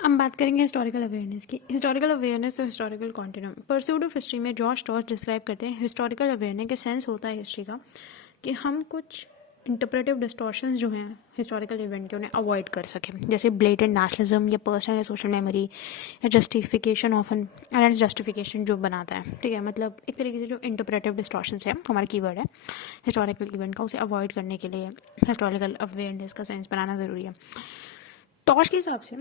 हम बात करेंगे हिस्टोरिकल अवेयरनेस की। हिस्टोरिकल अवेयरनेस तो historical continuum pursuit of history में जॉर्ज टॉस डिस्क्राइब करते हैं। हिस्टोरिकल अवेयरनेस के सेंस होता है हिस्ट्री का कि हम कुछ इंटरप्रेटिव डिस्टॉर्शंस जो हैं हिस्टोरिकल इवेंट के उन्हें अवॉइड कर सकें, जैसे ब्लेटेंट नेशनलिज्म या पर्सनल या सोशल मेमोरी या जस्टिफिकेशन ऑफ एन जस्टिफिकेशन जो बनाता है। ठीक है, मतलब एक तरीके से जो इंटरप्रेटिव डिस्टॉर्शंस है हमारा कीवर्ड है हिस्टोरिकल इवेंट का, उसे अवॉइड करने के लिए हिस्टोरिकल अवेयरनेस का सेंस बनाना ज़रूरी है। टॉस के हिसाब से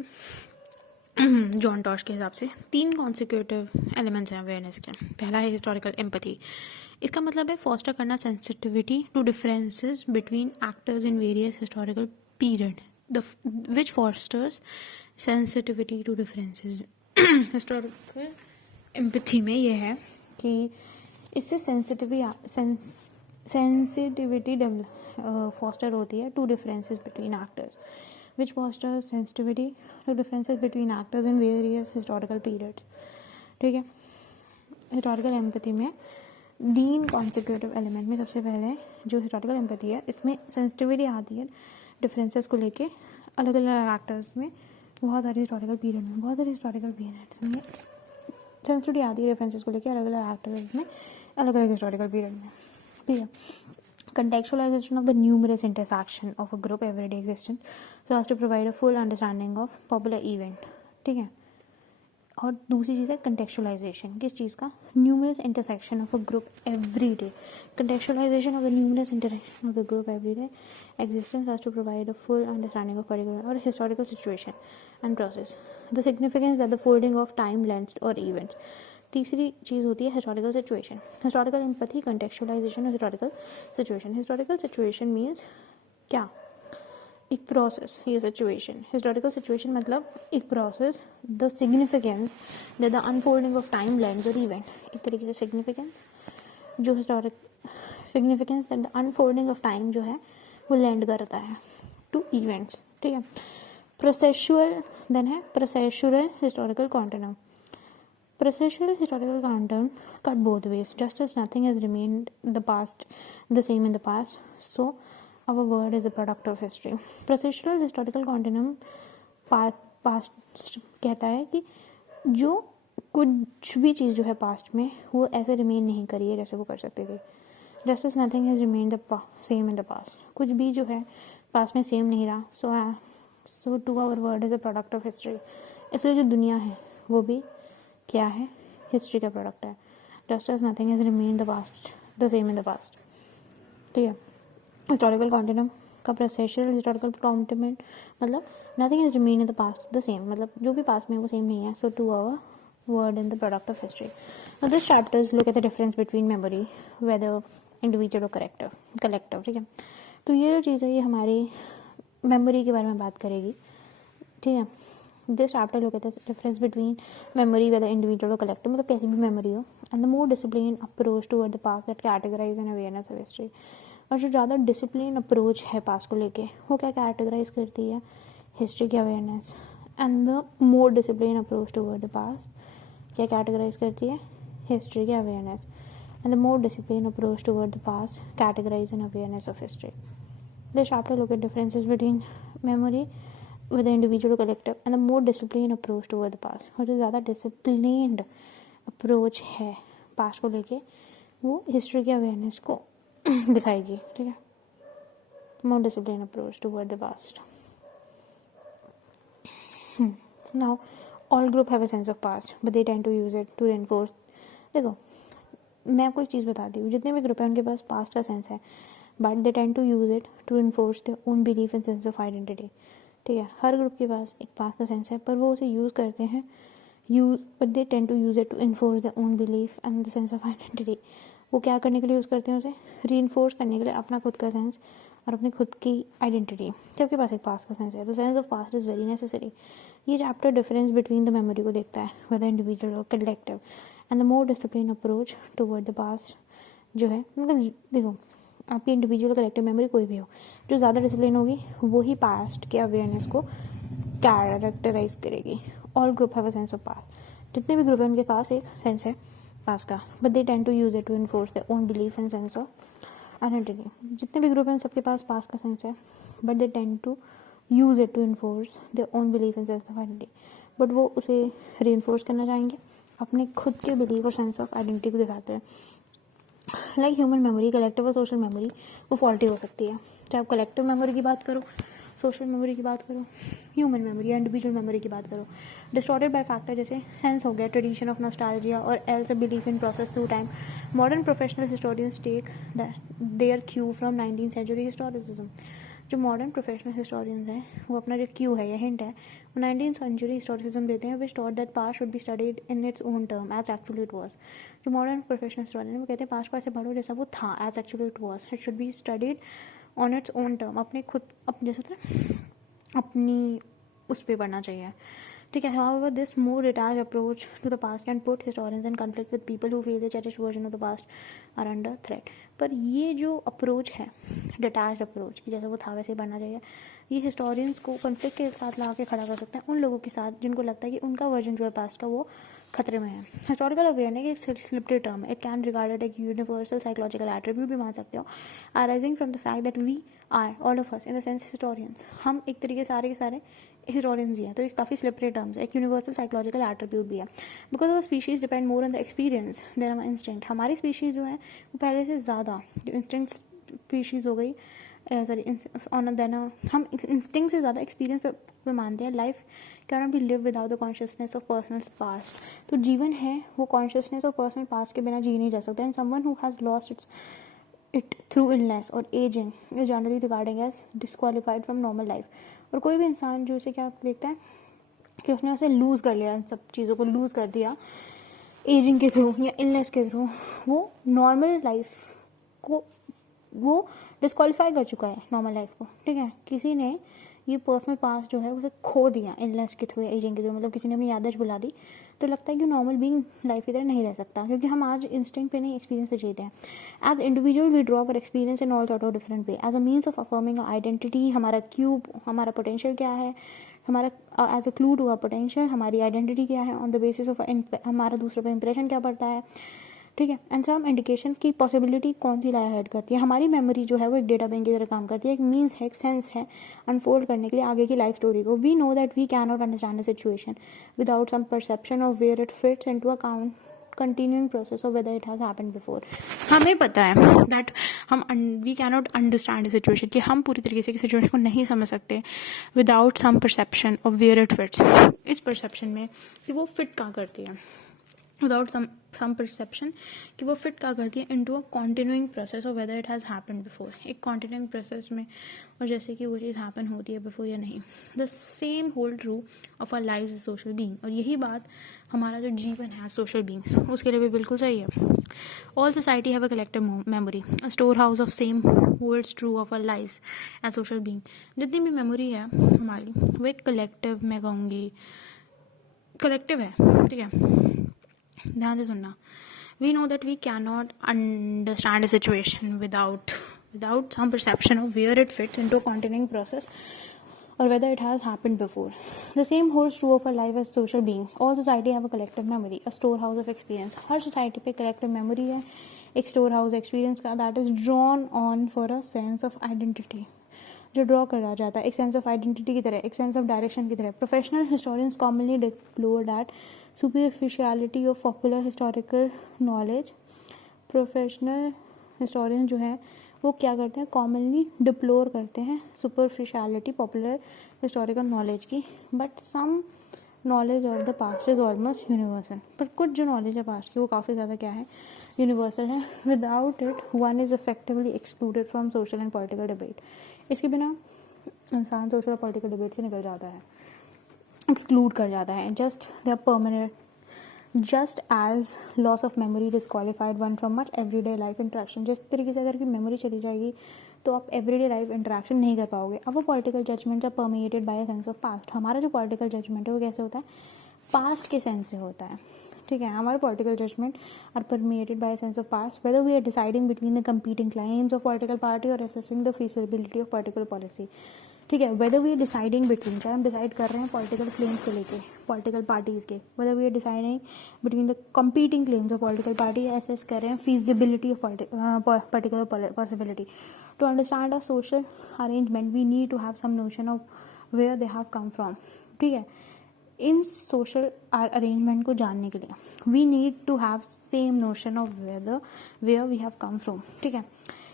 जॉन टॉश के हिसाब से 3 कॉन्सिक्यूटिव एलिमेंट्स हैं अवेयरनेस के। पहला है हिस्टोरिकल एम्पैथी। इसका मतलब है फॉस्टर करना sensitivity to differences between actors in various historical period, the which fosters sensitivity to differences. Historical empathy में ये है कि इससे सेंसिटिविटी फॉस्टर होती है to differences between actors which fosters sensitivity to differences between actors in various historical periods। ठीक है, historical empathy में 3 कॉन्सिक्यूटिव एलिमेंट में सबसे पहले जो हिस्टोरिकल एम्पैथी है इसमें सेंसिटिविटी आती है डिफरेंसेस को लेके अलग अलग एक्टर्स में, बहुत सारे हिस्टोरिकल पीरियड में सेंसिटिविटी आती है डिफरेंसेस को लेके अलग अलग एक्टर्स में अलग अलग हिस्टोरिकल पीरियड में। ठीक है, contextualization of the numerous intersection of a group everyday existence so as to provide a full understanding of popular event। ठीक है, और दूसरी चीज़ है contextualization। किस चीज़ का? numerous intersection of a group everyday, contextualization of the numerous intersection of the group everyday existence as to provide a full understanding of particular or historical situation and process, the significance that the folding of time lengths or events। तीसरी चीज़ होती है historical situation. Historical empathy, कंटेक्चुअलाइजेशन और historical situation. Historical situation means क्या? एक process, ये situation. Historical situation मतलब एक process, the significance that the unfolding of time lands और इवेंट। एक तरीके से सिग्निफिकेंस जो significance that the unfolding of time जो है वो लैंड करता है टू इवेंट्स। ठीक है, प्रोसेसुअल देन है processual historical continuum. Processual historical content cut both ways. Just as nothing has remained the same in the past, so our world is a product of history. Processual historical continuum past कहता है कि जो कुछ भी चीज़ जो है past में वो ऐसे रिमेन नहीं करी है जैसे वो कर सकती थी। Just as nothing has remained the same in the past, कुछ भी जो है पास्ट में सेम नहीं रहा, so to our world is a product of history। इसलिए जो दुनिया है वो भी क्या है? हिस्ट्री का प्रोडक्ट है। Just as nothing has remain the same in the past. ठीक है, हिस्टोरिकल कॉन्टिन्यूम का प्रोसेसुअल हिस्टोरिकल कॉन्टिन्यूम मतलब nothing has remain in the past the same, मतलब जो भी पास्ट में वो सेम नहीं है। So to our word in the product of history. Now this chapters look at the difference between memory whether individual और collective. ठीक है, तो ये जो चीज़ है ये हमारी मेमोरी के बारे में बात करेगी। ठीक है, this chapter look at the difference between memory whether individual और कलेक्टिव, मतलब कैसी भी मेमोरी हो, and the more discipline approach toward the past that categorise and awareness of history. और जो ज़्यादा डिसिप्लिन अप्रोच है पास्ट को लेके वो क्या कैटेगराइज करती है? हिस्ट्री की awareness. And the more discipline approach toward the past क्या कैटेगराइज करती है? हिस्ट्री की awareness. And the more discipline approach toward the past categorise and awareness of history. This chapter look at differences between memory with the individual or collective and the more disciplined approach toward the past। और जो ज़्यादा disciplined approach है past को लेके वो history की awareness को दिखाएगी। ठीक है, more disciplined approach toward the past। now all group have a sense of past but they tend to use it to reinforce। देखो मैं आपको एक चीज़ बताती हूँ, जितने भी ग्रुप हैं उनके पास पास्ट का सेंस है but they tend to use it to enforce their own belief and sense of identity. ठीक है, हर ग्रुप के पास एक पास्ट का सेंस है पर वो उसे यूज़ करते हैं but they tend to use it to enforce their own belief and the sense of identity. वो क्या करने के लिए यूज़ करते हैं? उसे री करने के लिए अपना खुद का सेंस और अपनी खुद की आइडेंटिटी। सबके पास एक पास्ट का सेंस है, तो sense of past is very necessary. ये chapter difference between the memory को देखता है वेदर इंडिविजुअल और collective and the more discipline approach toward the past जो है, मतलब देखो आपकी इंडिविजुअल कलेक्टिव मेमोरी कोई भी हो, जो ज़्यादा डिसिप्लिन होगी वो ही पास्ट के अवेयरनेस को कैरेक्टराइज करेगी। All group have a sense of past. जितने भी ग्रुप हैं उनके पास एक सेंस है पास्ट का but they tend to use it to enforce their own belief and sense of identity. जितने भी ग्रुप हैं सबके पास पास्ट का सेंस है but they tend to use it to enforce their own belief in sense of identity, but वो उसे री इन्फोर्स करना चाहेंगे, अपने खुद के बिलीफ और सेंस ऑफ आइडेंटिटी को दिखाते हैं. लाइक ह्यूमन मेमोरी, कलेक्टिव और सोशल मेमोरी वो फॉल्टी हो सकती है. चाहे आप कलेक्टिव मेमोरी की बात करो, सोशल मेमोरी की बात करो, ह्यूमन मेमोरी या इंडिविजुअल मेमोरी की बात करो, डिस्टॉर्टेड बाय फैक्टर जैसे सेंस हो गया, ट्रेडिशन ऑफ नॉस्टैल्जिया और else a belief in process through time. Modern professional historians take their cue from 19th century historicism. जो मॉडर्न प्रोफेशनल हिस्टोरियंस हैं वो अपना जो क्यू है या हिंट है वो 19th सेंचुरी हिस्टोरिसिज्म देते हैं, which taught that past should be studied in its own term as actually it was. जो मॉडर्न प्रोफेशनल हिस्टोरियन वो कहते हैं पास्ट को ऐसे पढ़ो जैसा वो था, as actually it was. It should be studied on its own term, अपने खुद जैसे होता है अपनी उस पर पढ़ना चाहिए. ठीक है. However, this more detached approach to the past can put historians in conflict with people who feel the cherished version of the past are under threat. पर ये जो अप्रोच है डिटैच्ड अप्रोच कि जैसे वो था वैसे ही बढ़ना चाहिए, ये हिस्टोरियंस को कॉन्फ्लिक्ट के साथ ला के खड़ा कर सकते हैं उन लोगों के साथ जिनको लगता है कि उनका वर्जन जो है पास्ट का वो खतरे में है. हिस्टोरिकल अवेयरनेस एक स्लिपरी टर्म है. इट कैन रिगार्डेड एक यूनिवर्सल साइकोलॉजिकल एट्रीब्यूट भी मान सकते हो, arising from the fact that we are all of us in the sense historians. हम एक तरीके सारे के सारे हिस्टोरियंस ही हैं. तो ये काफ़ी स्लिपरी टर्म्स है. एक यूनिवर्सल साइकोलॉजिकल एट्रीब्यूट भी है. Because of species depend more on the experience than our instinct. हमारी स्पीशीज़ जो है वो पहले से ज़्यादा जो इंस्टिंक्ट स्पीशीज़ हो गई सॉरी ऑन देन हम इंस्टिंक्ट से ज़्यादा एक्सपीरियंस पे मानते हैं. Life can not be live without the consciousness of personal past. तो जीवन है वो कॉन्शियसनेस ऑफ पर्सनल पास्ट के बिना जी नहीं जा सकता. And someone who has lost it through illness और ageing is generally regarding as disqualified from normal life. और कोई भी इंसान जो उसे क्या देखता है कि उसने उसे लूज़ कर लिया, इन सब चीज़ों को लूज़ कर दिया एजिंग के थ्रू या इलनेस के थ्रू, वो नॉर्मल लाइफ को वो डिस्क्वालीफाई कर चुका है नॉर्मल लाइफ को. ठीक है. किसी ने ये पर्सनल पास्ट जो है उसे खो दिया इलनेस के थ्रू या एजिंग के थ्रू, मतलब किसी ने अपनी याददाश्त बुला दी, तो लगता है कि नॉर्मल बीइंग लाइफ की तरह नहीं रह सकता, क्योंकि हम आज इंस्टिंक्ट पे नहीं एक्सपीरियंस पे जीते हैं. As individual we draw our experience in all sort of different way as a means of affirming identity. हमारा क्यूब हमारा पोटेंशियल क्या है, हमारा as a clue to a potential हमारी आइडेंटिटी क्या है, ऑन द बेसिस ऑफ हमारा दूसरों पर इंप्रेशन क्या पड़ता है. ठीक है. एंड सम इंडिकेशन की पॉसिबिलिटी कौन सी लाया हेड करती है. हमारी मेमोरी जो है वो एक डेटा बैंक की तरह काम करती है, एक मीन्स है, एक सेंस है अनफोल्ड करने के लिए आगे की लाइफ स्टोरी को. We know that we can not understand the situation without some perception of where it fits into a continuing process of whether it has happened before. हमें पता है दैट हम we can not understand the situation, कि हम पूरी तरीके से की सिचुएशन को नहीं समझ सकते without some perception of where it fits. इस परसेप्शन में कि वो फिट कहाँ करती है, विदाउट सम परसेप्शन कि वो फिट क्या करती है into a continuing process of whether it has happen before. एक कॉन्टिन्यूइंग प्रोसेस में और जैसे कि वो चीज़ हैपन होती है बिफोर या नहीं. The same hold true of our life is social being. और यही बात हमारा जो जीवन है सोशल बींग्स उसके लिए भी बिल्कुल सही है. All society have a collective memory, a store house of same holds true of our life as social being. जितनी भी मेमोरी है हमारी वो एक कलेक्टिव, मैं कहूँगी कलेक्टिव है. ठीक है. ध्यान से सुनना. We know that we can not understand a situation without some perception of where it fits into a continuing process or whether it has happened before. The same holds true of our life as social beings. All society have a collective memory, a storehouse of experience. Her society पे collective memory है, एक storehouse experience का, that is drawn on for a sense of identity. जो draw करा जाता है एक sense of identity की तरह, एक सेंस ऑफ डायरेक्शन की तरह. Professional historians commonly deplore that superficiality of popular historical knowledge. Professional historian जो है वो क्या करते हैं, कॉमनली डिप्लोर करते हैं सुपरफिशियलिटी पॉपुलर हिस्टोरिकल नॉलेज की. But some knowledge of the past is almost universal. पर कुछ जो नॉलेज है पास्ट की वो काफ़ी ज़्यादा क्या है, यूनिवर्सल है. Without it one is effectively excluded from social and political debate. इसके बिना इंसान सोशल और पॉलिटिकल डिबेट से निकल जाता है, एक्सक्लूड कर जाता है. Just they are permanent. Just as loss of memory disqualified one from much everyday life interaction. जिस तरीके से अगर की मेमोरी चली जाएगी तो आप एवरीडे लाइफ इंटरेक्शन नहीं कर पाओगे. अब वो political judgements are permeated by a sense of past. हमारा जो पॉलिटिकल जजमेंट है वो कैसे होता है, पास्ट के सेंस से होता है. ठीक है. हमारे political judgement are permeated by a sense of past, whether we are deciding between the competing claims of political party और assessing the feasibility of political policy. ठीक है. Whether we are deciding between, चाहे हम decide कर रहे हैं political claims को लेके पॉलिटिकल पार्टीज़ के, whether we are deciding between the competing claims of political party, assess कर रहे हैं feasibility of particular possibility. To understand a social arrangement we need to have some notion of where they have come from, ठीक है। इन social arrangement को जानने के लिए we need to have same notion of where we have come from, ठीक है।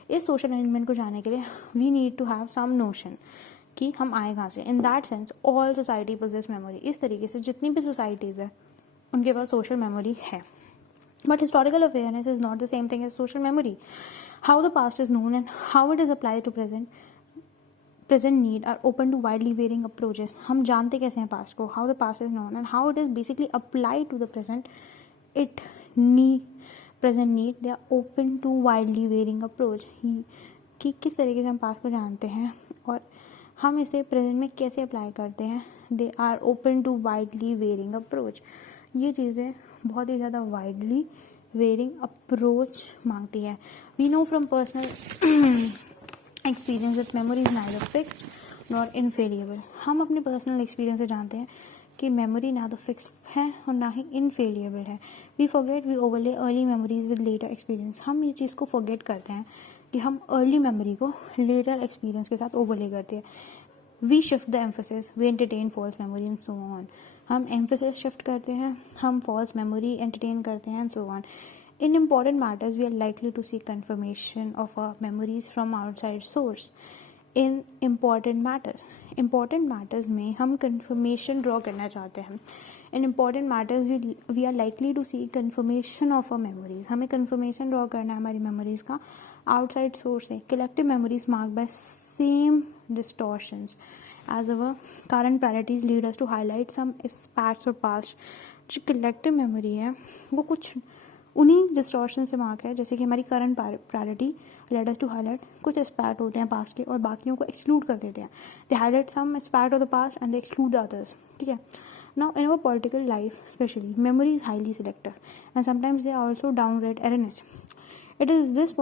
इस सोशल अरेंजमेंट को जानने के लिए we need to have some notion कि हम आए कहाँ से। In that sense all society possess memory. इस तरीके से जितनी भी सोसाइटीज़ है उनके पास सोशल मेमोरी है। But historical awareness is not the same thing as social memory. How the past is known and how it is applied to present need are open to widely varying approaches. हम जानते कैसे हैं past को, how the past is known and how it is basically applied to the present need, they are open to widely varying approach. कि किस तरीके से हम past को जानते हैं और हम इसे प्रेजेंट में कैसे अप्लाई करते हैं. They are open to widely varying approach. ये चीज़ें बहुत ही ज़्यादा वाइडली वेरिंग अप्रोच मांगती है. We know from personal experience that memory is neither fixed not infallible. हम अपने पर्सनल एक्सपीरियंस से जानते हैं कि मेमोरी ना तो फिक्स है और ना ही इनफेलिएबल है. We forget, we overlay early memories with later experience. हम ये चीज़ को फॉरगेट करते हैं कि हम अर्ली मेमोरी को लेटर एक्सपीरियंस के साथ ओवरले करते हैं. We shift the emphasis, we entertain false memory and so on. हम एम्फोसिस शिफ्ट करते हैं, हम फॉल्स मेमोरी एंटरटेन करते हैं and so on. In important matters, we are likely to seek confirmation of our memories from outside source. In important matters में हम confirmation draw करना चाहते हैं. In important matters, we are likely to seek confirmation of our memories. हमें confirmation draw करना है हमारी memories का outside source से. Collective memories marked by same distortions as our current priorities lead us to highlight some aspects of past. जो collective memory है वो कुछ उन्हीं डिस्टॉर्शन से मार्क है. जैसे कि हमारी current priority let us to highlight कुछ एस्पेक्ट होते हैं पास्ट के और बाकियों को एक्सक्लूड कर देते हैं. They highlight some aspect of the past and they exclude the others. ठीक है. Now in our political life specially memory is highly selective and sometimes they are also downgrade awareness. It is at this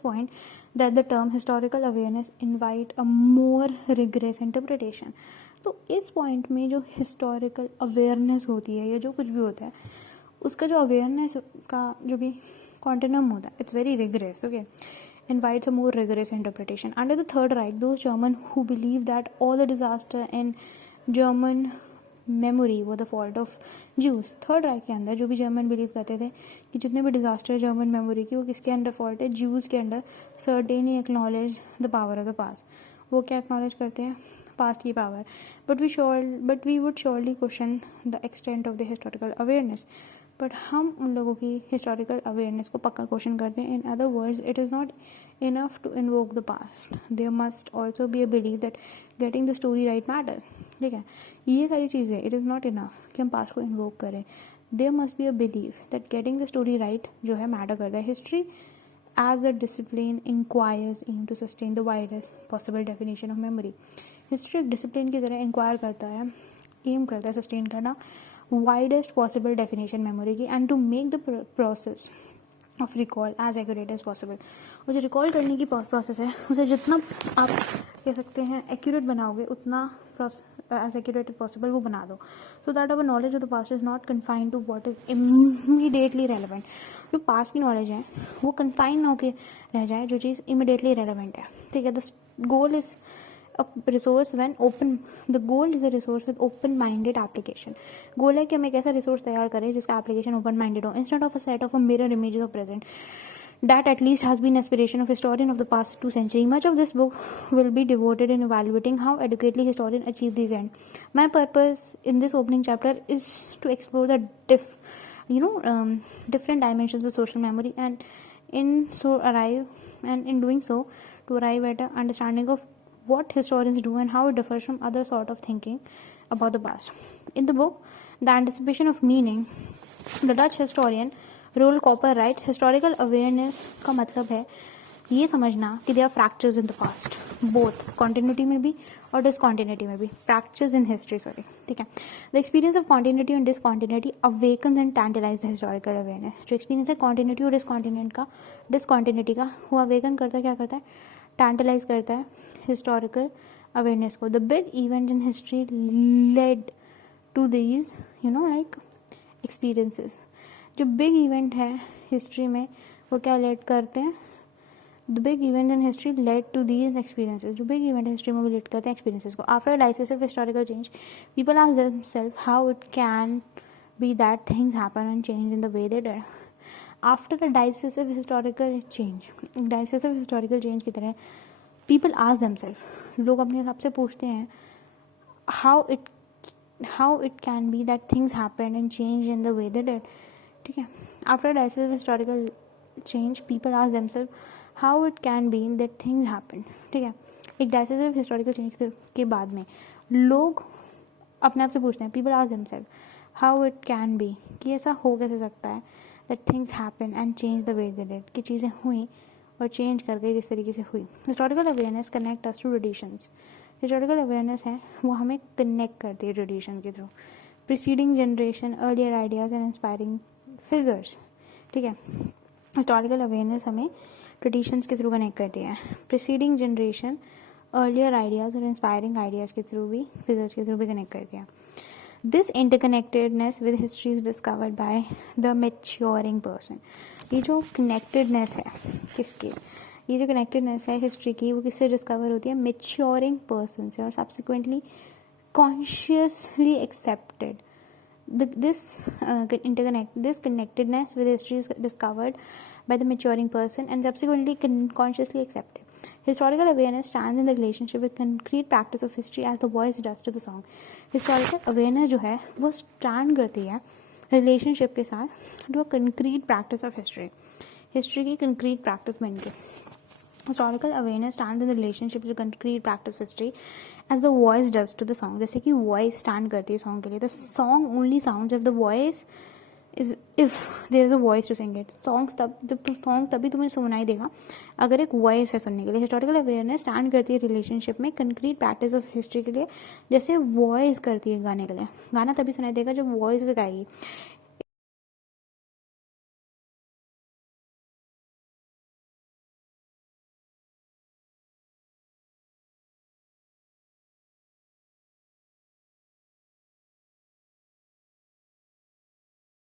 point that the term historical awareness invite a more rigorous interpretation. तो इस point में जो historical awareness होती है या जो कुछ भी होता है उसका जो अवेयरनेस का जो भी कॉन्टिन्यूम होता है it's very rigorous. Okay, invites a more rigorous interpretation. Under the Third Reich, those German who believed that all the disaster in German memory were the fault of Jews. Third Reich के अंदर जो भी German believe करते थे कि जितने भी disaster German memory की वो किसके अंडर फॉल्ट है, ज्यूज़ के under. Certainly acknowledge the power of the past. वो क्या एक्नॉलेज करते हैं, पास्ट की power. But we would surely question the extent of the historical awareness. But हम उन लोगों की हिस्टोरिकल अवेयरनेस को पक्का क्वेश्चन करते हैं. In other words, it is not enough to invoke the past. There must also be a believe that getting the story right matter. ठीक है, ये सारी चीज़ें इट इज़ नॉट इनफ कि हम पास्ट को इन्वोक करें. There must be a believe that getting the story right जो है मैटर करता है. History as a discipline inquires aim to sustain the widest possible definition of memory. History एक discipline की तरह इंक्वायर करता है, एम करता है सस्टेन करना वाइडेस्ट पॉसिबल डेफिनेशन मेमोरी की and to make the process of recall as accurate as possible. वो जो रिकॉल करने की प्रोसेस है उसे जितना आप कह सकते हैं एक्यूरेट बनाओगे उतना एज एक्यूरेट एज पॉसिबल वो बना दो. So that our knowledge of the past is not confined to what is immediately relevant. जो पास्ट की नॉलेज है वो कन्फाइंड ना होकर रह जाए जो चीज़ इमीडिएटली रेलिवेंट है. ठीक है, the goal is a resource when open. The goal is a resource with open-minded application. गोल है कि हम एक ऐसा रिसोर्स तैयार करें जिसका एप्लीकेशन ओपन माइंडेड हो, instead of a set of a mirror images of present. That at least has been aspiration of historian of the past 2 centuries. Much of this book will be devoted in evaluating how adequately historian achieve these ends. My purpose in this opening chapter is to explore the different dimensions of social memory and in doing so to arrive at an understanding of what historians do and how it differs from other sort of thinking about the past. In the book, The Anticipation of Meaning, the Dutch historian Roel Copper writes, historical awareness का मतलब है ये समझना कि there are fractures in the past, both continuity में भी और discontinuity में भी. Fractures in history, sorry. ठीक है. The experience of continuity and discontinuity awakens and tantalizes the historical awareness. जो experience है continuity और discontinuity का वो awaken करता है, क्या करता है, टैंटलाइज करता है हिस्टोरिकल अवेयरनेस को. The big events in history led to these like experiences. जो बिग इवेंट है हिस्ट्री में वो क्या लेड करते हैं, the big event in history led to these experiences, जो बिग इवेंट हिस्ट्री में रिलेट करते हैं एक्सपीरियंसेस को. After decisive historical change people ask themselves how it can be that things happen and change in the way they did. After a decisive historical change, decisive historical change की तरह people ask themselves, लोग अपने हिसाब से पूछते हैं how it can be that things happen and change in the way they did. ठीक है. After a decisive historical change people ask themselves how it can be that things happen. ठीक है. एक decisive historical change के बाद में लोग अपने आप से पूछते हैं, people ask themselves how it can be, कि ऐसा हो कैसे सकता है, that things happen and change the way they did, कि चीज़ें हुई और चेंज कर गई जिस तरीके से हुई. Historical awareness connect us to traditions. Historical awareness है वो हमें कनेक्ट करती है ट्रेडिशन के through. Preceding generation, earlier ideas and inspiring figures. ठीक है. हिस्टोरिकल अवेयरनेस हमें ट्रेडिशंस के थ्रू कनेक्ट करती है. प्रीसीडिंग जनरेशन, अर्लियर आइडियाज़ और इंस्पायरिंग आइडियाज़ के थ्रू भी, फिगर्स के थ्रू भी कनेक्ट करती है. This interconnectedness with history is discovered by the maturing person. ये जो connectedness है किसकी, ये जो connectedness है हिस्ट्री की, वो किससे डिस्कवर होती है, maturing person से, और subsequently consciously accepted. This connectedness with history is discovered by the maturing person and subsequently consciously accepted. Historical awareness stands in the relationship with concrete practice of history as the voice does to the song. Historical awareness जो है वो stand करती है relationship के साथ to a concrete practice of history. History की concrete practice बन के. Historical awareness stands in the relationship to concrete practice of history as the voice does to the song. जैसे कि voice stand करती है song के लिए. The song only sounds if the voice is, if there is a voice to sing it. Songs तभी तुम्हें सुनाई देगा अगर एक voice है सुनने के लिए. Historical awareness stand करती है relationship में concrete practice of history के लिए, जैसे voice करती है गाने के लिए. गाना तभी सुनाई देगा जब voice गाएगी.